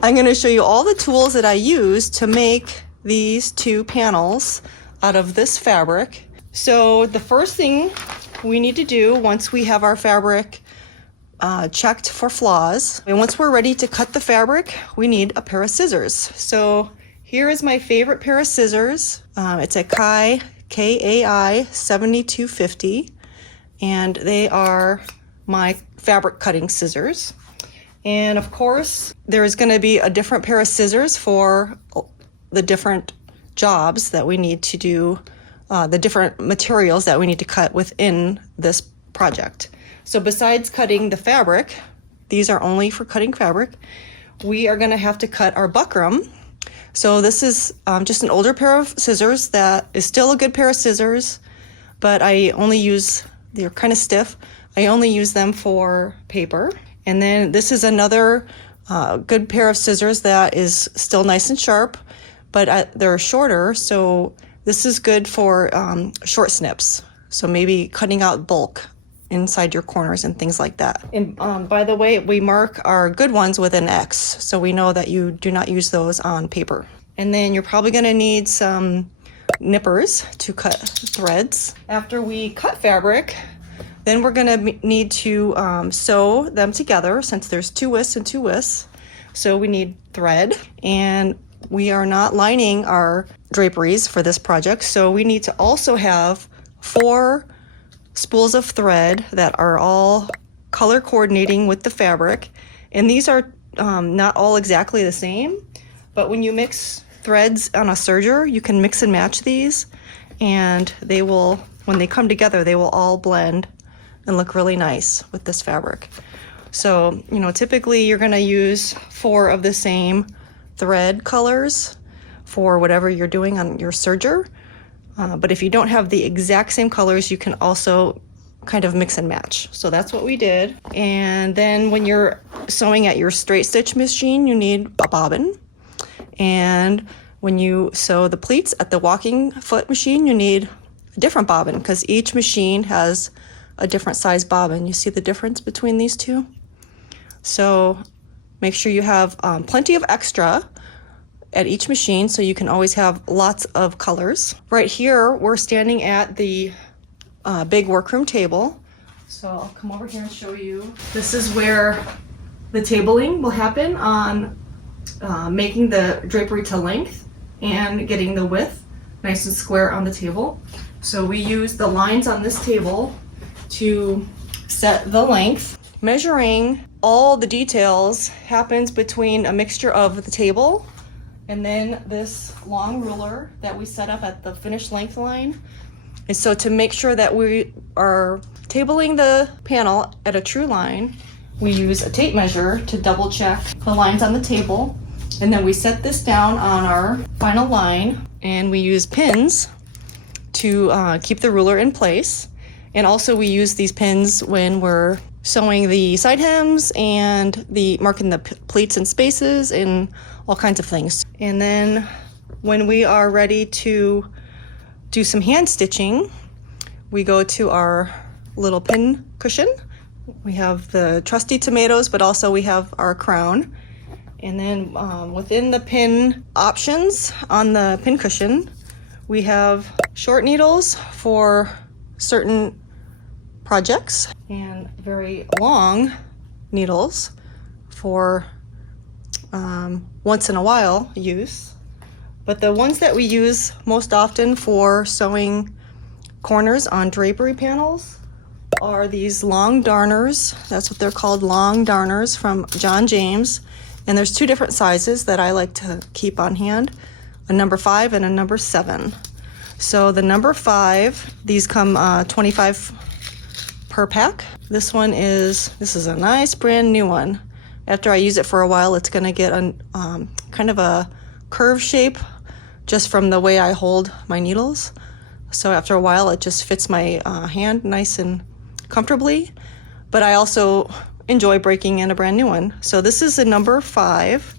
I'm going to show you all the tools that I use to make these two panels out of this fabric. So the first thing we need to do once we have our fabric checked for flaws, and once we're ready to cut the fabric, we need a pair of scissors. So here is my favorite pair of scissors. It's a KAI 7250, and they are my fabric cutting scissors. And of course, there is going to be a different pair of scissors for the different jobs that we need to do, the different materials that we need to cut within this project. So besides cutting the fabric, these are only for cutting fabric, we are going to have to cut our Buckram. So this is just an older pair of scissors that is still a good pair of scissors, but I only use, they're kind of stiff, I only use them for paper. And then this is another good pair of scissors that is still nice and sharp, but they're shorter, so this is good for short snips. So maybe cutting out bulk inside your corners and things like that. And by the way, we mark our good ones with an X, so we know that you do not use those on paper. And then you're probably gonna need some nippers to cut threads. After we cut fabric, then we're gonna need to sew them together, since there's 2 withs and 2 widths. So we need thread, and we are not lining our draperies for this project, so we need to also have 4 spools of thread that are all color coordinating with the fabric. And these are not all exactly the same, but when you mix threads on a serger, you can mix and match these, and they will, when they come together, they will all blend and look really nice with this fabric. So, you know, typically you're gonna use 4 of the same thread colors for whatever you're doing on your serger. But if you don't have the exact same colors, you can also kind of mix and match. So that's what we did. And then when you're sewing at your straight stitch machine, you need a bobbin. And when you sew the pleats at the walking foot machine, you need a different bobbin, because each machine has a different size bobbin. You see the difference between these two? So make sure you have plenty of extra at each machine, so you can always have lots of colors. Right here, we're standing at the big workroom table. So I'll come over here and show you. This is where the tabling will happen on making the drapery to length and getting the width nice and square on the table. So we use the lines on this table to set the length. Measuring all the details happens between a mixture of the table and then this long ruler that we set up at the finished length line. And so to make sure that we are tabling the panel at a true line, we use a tape measure to double check the lines on the table. And then we set this down on our final line, and we use pins to keep the ruler in place. And also we use these pins when we're sewing the side hems and marking the pleats and spaces and all kinds of things. And then when we are ready to do some hand stitching, we go to our little pin cushion. We have the trusty tomatoes, but also we have our crown. And then within the pin options on the pin cushion, we have short needles for certain projects and very long needles for once in a while use. But the ones that we use most often for sewing corners on drapery panels are these long darners. That's what they're called, long darners from John James. And there's 2 different sizes that I like to keep on hand, a number 5 and a number 7. So the number 5, these come 25 per pack. This is a nice brand new one. After I use it for a while, it's gonna get a kind of a curve shape just from the way I hold my needles. So after a while, it just fits my hand nice and comfortably. But I also enjoy breaking in a brand new one. So this is a number 5.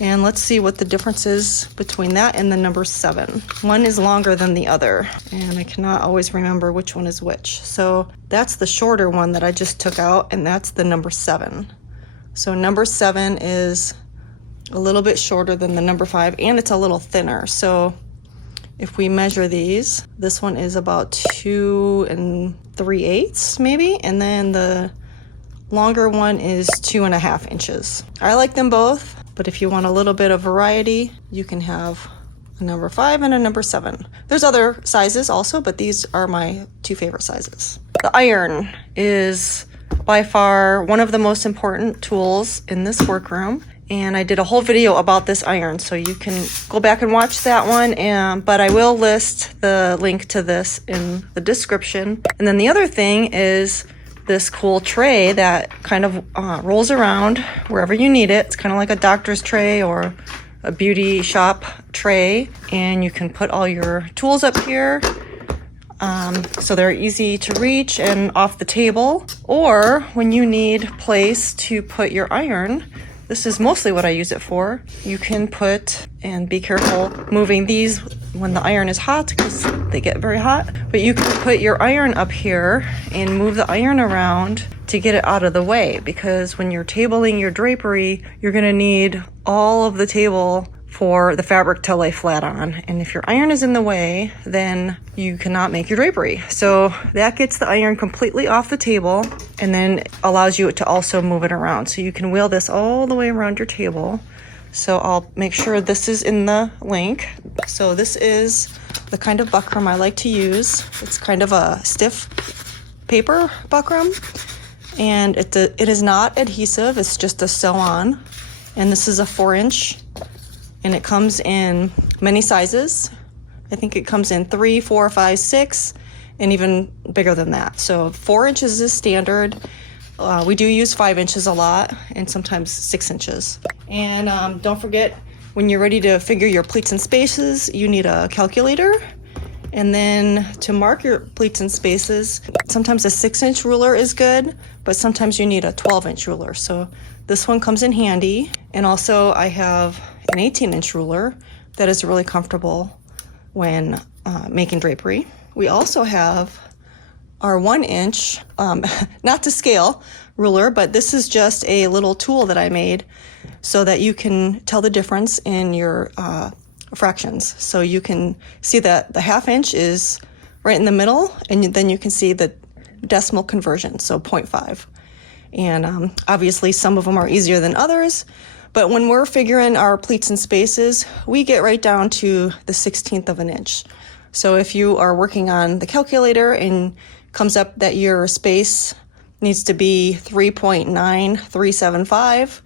And let's see what the difference is between that and the number 7. One is longer than the other, and I cannot always remember which one is which. So that's the shorter one that I just took out, and that's the number 7. So number 7 is a little bit shorter than the number 5, and it's a little thinner. So if we measure these, this one is about 2 3/8 maybe, and then the longer one is 2.5 inches. I like them both, but if you want a little bit of variety, you can have a number 5 and a number 7. There's other sizes also, but these are my 2 favorite sizes. The iron is by far one of the most important tools in this workroom, and I did a whole video about this iron, so you can go back and watch that one, but I will list the link to this in the description. And then the other thing is this cool tray that kind of rolls around wherever you need it. It's kind of like a doctor's tray or a beauty shop tray, and you can put all your tools up here. So they're easy to reach and off the table. Or when you need place to put your iron, this is mostly what I use it for. You can put, and be careful moving these when the iron is hot because they get very hot, but you can put your iron up here and move the iron around to get it out of the way, because when you're tabling your drapery, you're gonna need all of the table for the fabric to lay flat on. And if your iron is in the way, then you cannot make your drapery. So that gets the iron completely off the table and then allows you to also move it around. So you can wheel this all the way around your table. So I'll make sure this is in the link. So this is the kind of Buckram I like to use. It's kind of a stiff paper Buckram, and it is not adhesive, it's just a sew on. And this is a 4-inch, and it comes in many sizes. I think it comes in 3, 4, 5, 6, and even bigger than that. So 4 inches is standard. We do use 5 inches a lot, and sometimes 6 inches. And don't forget, when you're ready to figure your pleats and spaces, you need a calculator. And then to mark your pleats and spaces, sometimes a 6-inch ruler is good, but sometimes you need a 12-inch ruler. So this one comes in handy. And also I have an 18-inch ruler that is really comfortable when making drapery. We also have our 1-inch, not to scale ruler, but this is just a little tool that I made so that you can tell the difference in your fractions. So you can see that the 1/2 inch is right in the middle, and then you can see the decimal conversion, so 0.5. And obviously some of them are easier than others, but when we're figuring our pleats and spaces, we get right down to the 1/16 of an inch. So if you are working on the calculator and comes up that your space needs to be 3.9375,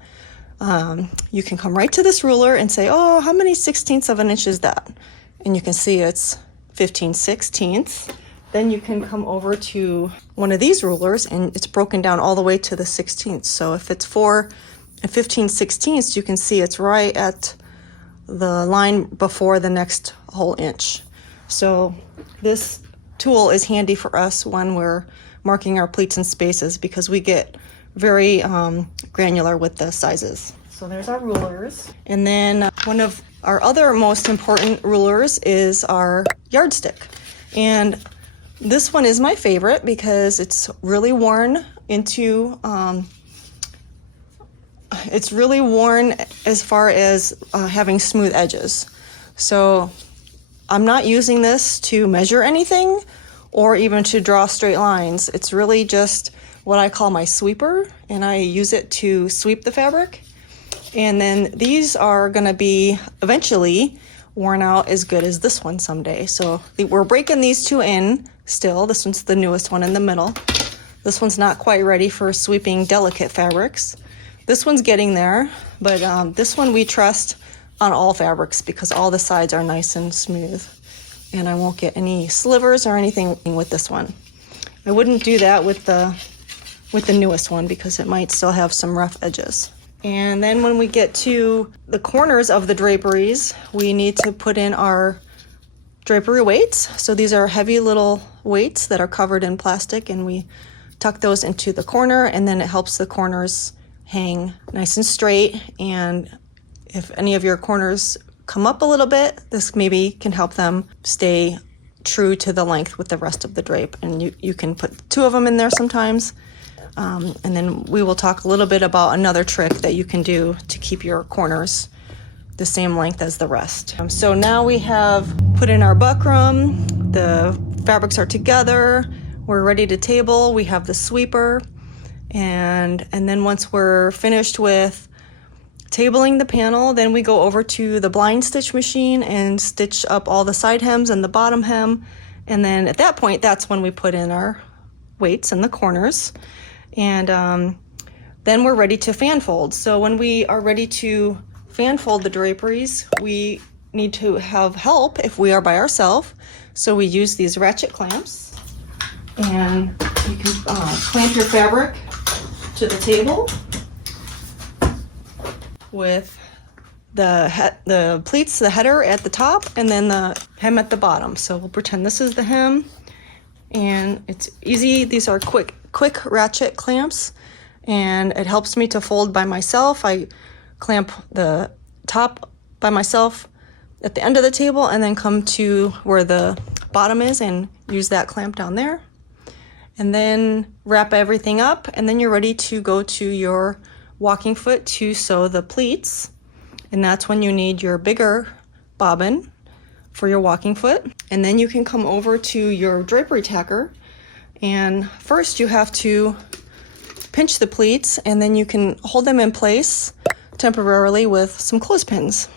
you can come right to this ruler and say, oh, how many 1/16 of an inch is that? And you can see it's 15/16. Then you can come over to one of these rulers and it's broken down all the way to the 16th. So if it's 4 and 15/16, you can see it's right at the line before the next whole inch. So this tool is handy for us when we're marking our pleats and spaces, because we get very granular with the sizes. So there's our rulers. And then one of our other most important rulers is our yardstick. And this one is my favorite because it's really worn into, it's really worn as far as having smooth edges. So I'm not using this to measure anything or even to draw straight lines. It's really just what I call my sweeper, and I use it to sweep the fabric. And then these are gonna be eventually worn out as good as this one someday. So we're breaking these two in still. This one's the newest one in the middle. This one's not quite ready for sweeping delicate fabrics. This one's getting there, but this one we trust on all fabrics because all the sides are nice and smooth. And I won't get any slivers or anything with this one. I wouldn't do that with the newest one because it might still have some rough edges. And then when we get to the corners of the draperies, we need to put in our drapery weights. So these are heavy little weights that are covered in plastic, and we tuck those into the corner, and then it helps the corners hang nice and straight. And if any of your corners come up a little bit, this maybe can help them stay true to the length with the rest of the drape. And you can put two of them in there sometimes. And then we will talk a little bit about another trick that you can do to keep your corners the same length as the rest. So now we have put in our buckram, the fabrics are together, we're ready to table, we have the sweeper, and then once we're finished with tabling the panel, then we go over to the blind stitch machine and stitch up all the side hems and the bottom hem. And then at that point, that's when we put in our weights in the corners. And then we're ready to fan fold. So when we are ready to fan fold the draperies, we need to have help if we are by ourselves. So we use these ratchet clamps, and you can clamp your fabric to the table with the pleats, the header at the top, and then the hem at the bottom. So we'll pretend this is the hem, and it's easy. These are quick ratchet clamps, and it helps me to fold by myself. I clamp the top by myself at the end of the table and then come to where the bottom is and use that clamp down there. And then wrap everything up, and then you're ready to go to your walking foot to sew the pleats. And that's when you need your bigger bobbin for your walking foot. And then you can come over to your drapery tacker, and first you have to pinch the pleats, and then you can hold them in place temporarily with some clothespins.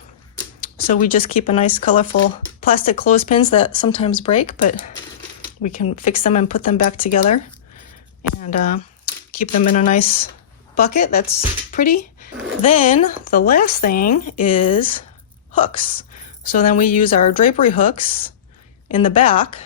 So we just keep a nice colorful plastic clothespins that sometimes break, but we can fix them and put them back together and keep them in a nice bucket that's pretty. Then the last thing is hooks. So then we use our drapery hooks in the back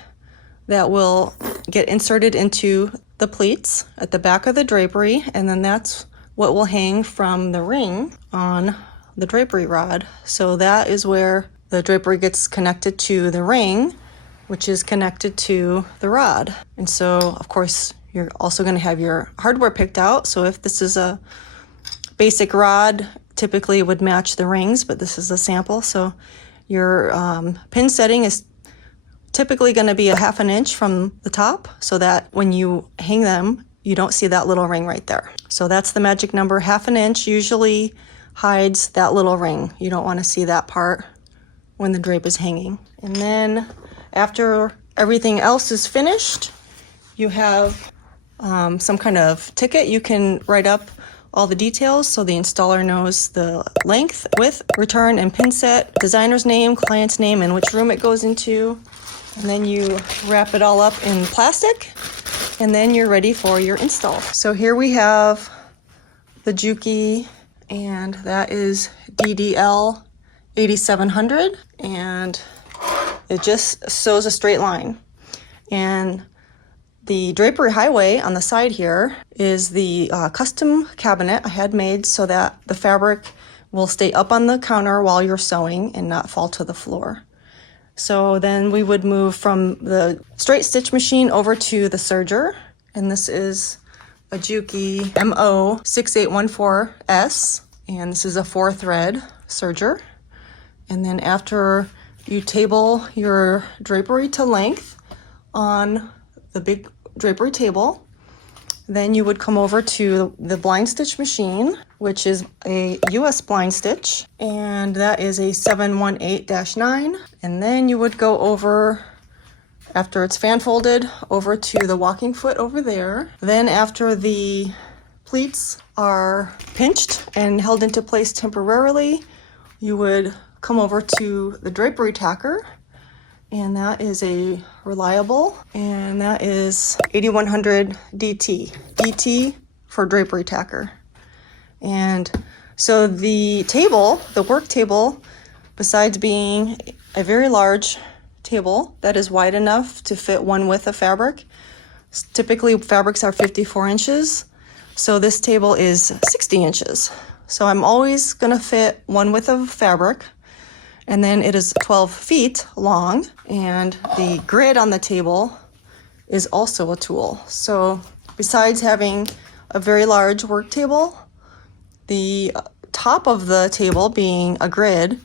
that will get inserted into the pleats at the back of the drapery, and then that's what will hang from the ring on the drapery rod. So that is where the drapery gets connected to the ring, which is connected to the rod. And so, of course, you're also going to have your hardware picked out. So if this is a basic rod, typically it would match the rings, but this is a sample. So your pin setting is typically going to be a 1/2 inch from the top, so that when you hang them, you don't see that little ring right there. So that's the magic number. 1/2 inch usually hides that little ring. You don't want to see that part when the drape is hanging. And then after everything else is finished, you have some kind of ticket. You can write up all the details so the installer knows the length, width, return, and pin set, designer's name, client's name, and which room it goes into. And then you wrap it all up in plastic, and then you're ready for your install. So here we have the Juki, and that is DDL 8700, and it just sews a straight line. And the drapery highway on the side here is the custom cabinet I had made so that the fabric will stay up on the counter while you're sewing and not fall to the floor. So then we would move from the straight stitch machine over to the serger, and this is a Juki MO 6814S, and this is a 4-thread serger. And then after you table your drapery to length on the big drapery table, then you would come over to the blind stitch machine, which is a US blind stitch, and that is a 718-9. And then you would go over, after it's fan folded, over to the walking foot over there. Then after the pleats are pinched and held into place temporarily, you would come over to the drapery tacker, and that is a reliable, and that is 8100 DT for drapery tacker. And so the table, the work table, besides being a very large table that is wide enough to fit one width of fabric, typically fabrics are 54 inches, so this table is 60 inches. So I'm always gonna fit one width of fabric, and then it is 12 feet long, and the grid on the table is also a tool. So besides having a very large work table, the top of the table being a grid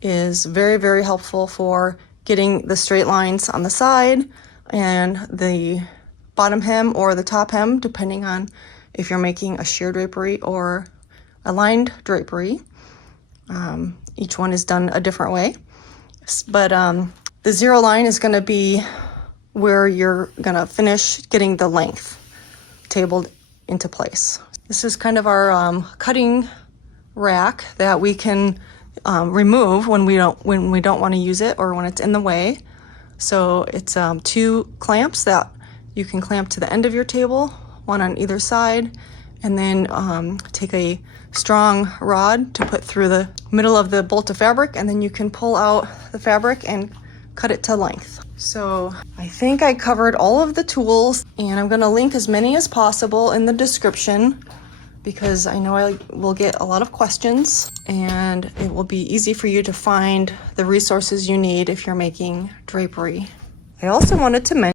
is very, very helpful for getting the straight lines on the side and the bottom hem or the top hem, depending on if you're making a sheer drapery or a lined drapery. Each one is done a different way. But the zero line is going to be where you're going to finish getting the length tabled into place. This is kind of our cutting rack that we can remove when we don't want to use it or when it's in the way. So it's 2 clamps that you can clamp to the end of your table, one on either side, and then take a strong rod to put through the middle of the bolt of fabric, and then you can pull out the fabric and cut it to length. So I think I covered all of the tools, and I'm going to link as many as possible in the description because I know I will get a lot of questions, and it will be easy for you to find the resources you need if you're making drapery. I also wanted to mention